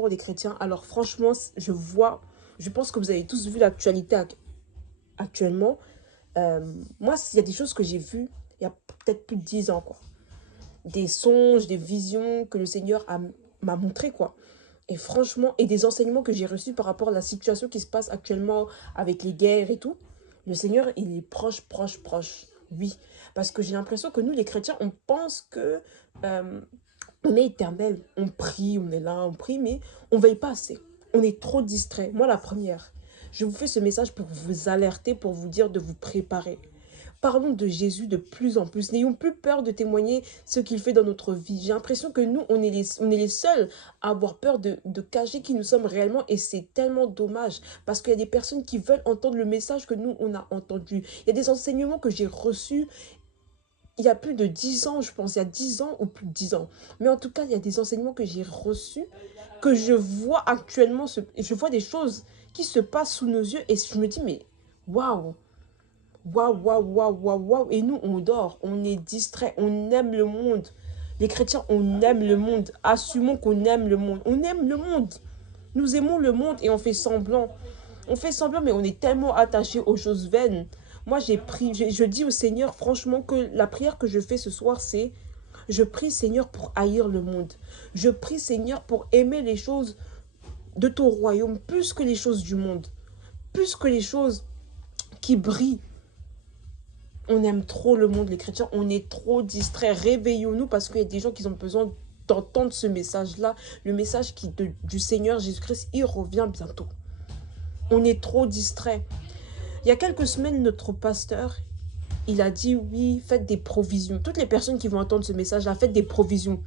pour les chrétiens. Alors franchement, je pense que vous avez tous vu l'actualité actuellement. Moi, il y a des choses que j'ai vues il y a peut-être plus de 10 ans, quoi. Des songes, des visions que le Seigneur m'a montré, quoi. Et franchement, et des enseignements que j'ai reçus par rapport à la situation qui se passe actuellement avec les guerres et tout. Le Seigneur, il est proche, proche, proche. Oui, parce que j'ai l'impression que nous, les chrétiens, on pense que on est éternel. On prie, on est là, on prie, mais on ne veille pas assez. On est trop distrait. Moi, la première. Je vous fais ce message pour vous alerter, pour vous dire de vous préparer. Parlons de Jésus de plus en plus. N'ayons plus peur de témoigner ce qu'il fait dans notre vie. J'ai l'impression que nous, on est les seuls à avoir peur de cacher qui nous sommes réellement. Et c'est tellement dommage. Parce qu'il y a des personnes qui veulent entendre le message que nous, on a entendu. Il y a des enseignements que j'ai reçus il y a plus de 10 ans, je pense. Il y a 10 ans ou plus de 10 ans. Mais en tout cas, il y a des enseignements que j'ai reçus, que je vois actuellement. Je vois des choses qui se passent sous nos yeux. Et je me dis, mais waouh! Waouh, waouh, waouh, waouh, waouh. Et nous, on dort, on est distrait, on aime le monde. Les chrétiens, on aime le monde. Assumons qu'on aime le monde. On aime le monde. Nous aimons le monde et on fait semblant. On fait semblant, mais on est tellement attaché aux choses vaines. Moi, je dis au Seigneur, franchement, que la prière que je fais ce soir, c'est: je prie, Seigneur, pour haïr le monde. Je prie, Seigneur, pour aimer les choses de ton royaume, plus que les choses du monde. Plus que les choses qui brillent. On aime trop le monde, les chrétiens, on est trop distraits. Réveillons-nous parce qu'il y a des gens qui ont besoin d'entendre ce message-là. Le message du Seigneur Jésus-Christ, il revient bientôt. On est trop distraits. Il y a quelques semaines, notre pasteur, il a dit: oui, faites des provisions. Toutes les personnes qui vont entendre ce message-là, faites des provisions.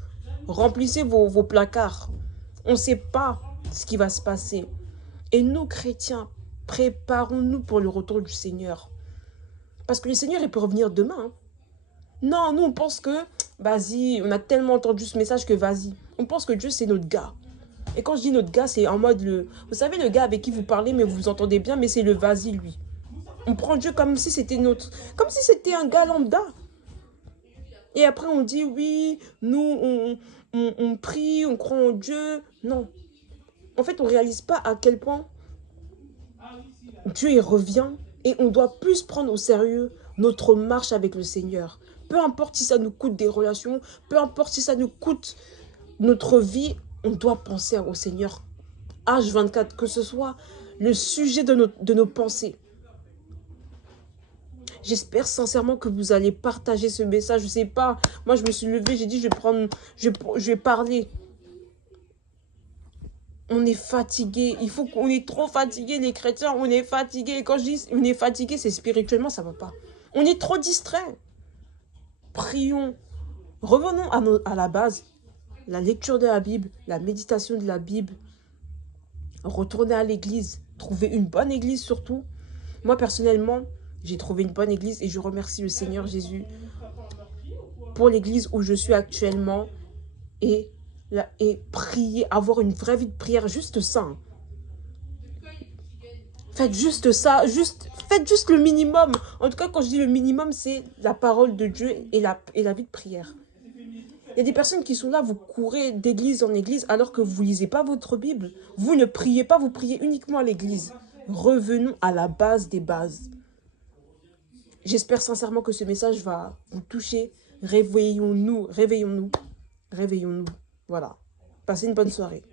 Remplissez vos placards. On ne sait pas ce qui va se passer. Et nous, chrétiens, préparons-nous pour le retour du Seigneur. Parce que le Seigneur, il peut revenir demain. Hein. Non, nous, on pense que, vas-y, on a tellement entendu ce message que vas-y. On pense que Dieu, c'est notre gars. Et quand je dis notre gars, c'est en mode vous savez, le gars avec qui vous parlez, mais vous vous entendez bien, mais c'est le vas-y, lui. On prend Dieu comme si c'était comme si c'était un gars lambda. Et après, on dit, oui, nous, on prie, on croit en Dieu. Non. En fait, on ne réalise pas à quel point Dieu, il revient. Et on doit plus prendre au sérieux notre marche avec le Seigneur. Peu importe si ça nous coûte des relations, peu importe si ça nous coûte notre vie, on doit penser au Seigneur. H24, que ce soit le sujet de nos pensées. J'espère sincèrement que vous allez partager ce message. Je ne sais pas, moi je me suis levée, j'ai dit je vais parler. On est fatigué, on est trop fatigué, les chrétiens, on est fatigué. Et quand je dis on est fatigué, c'est spirituellement, ça ne va pas. On est trop distrait. Prions. Revenons à la base. La lecture de la Bible, la méditation de la Bible. Retourner à l'église. Trouver une bonne église surtout. Moi, personnellement, j'ai trouvé une bonne église et je remercie le Seigneur Jésus pour l'église où je suis actuellement. Et prier, avoir une vraie vie de prière, juste ça. Hein. Faites juste ça, faites juste le minimum. En tout cas, quand je dis le minimum, c'est la parole de Dieu et la vie de prière. Il y a des personnes qui sont là, vous courez d'église en église alors que vous ne lisez pas votre Bible. Vous ne priez pas, vous priez uniquement à l'église. Revenons à la base des bases. J'espère sincèrement que ce message va vous toucher. Réveillons-nous, réveillons-nous, réveillons-nous. Voilà. Passez une bonne soirée.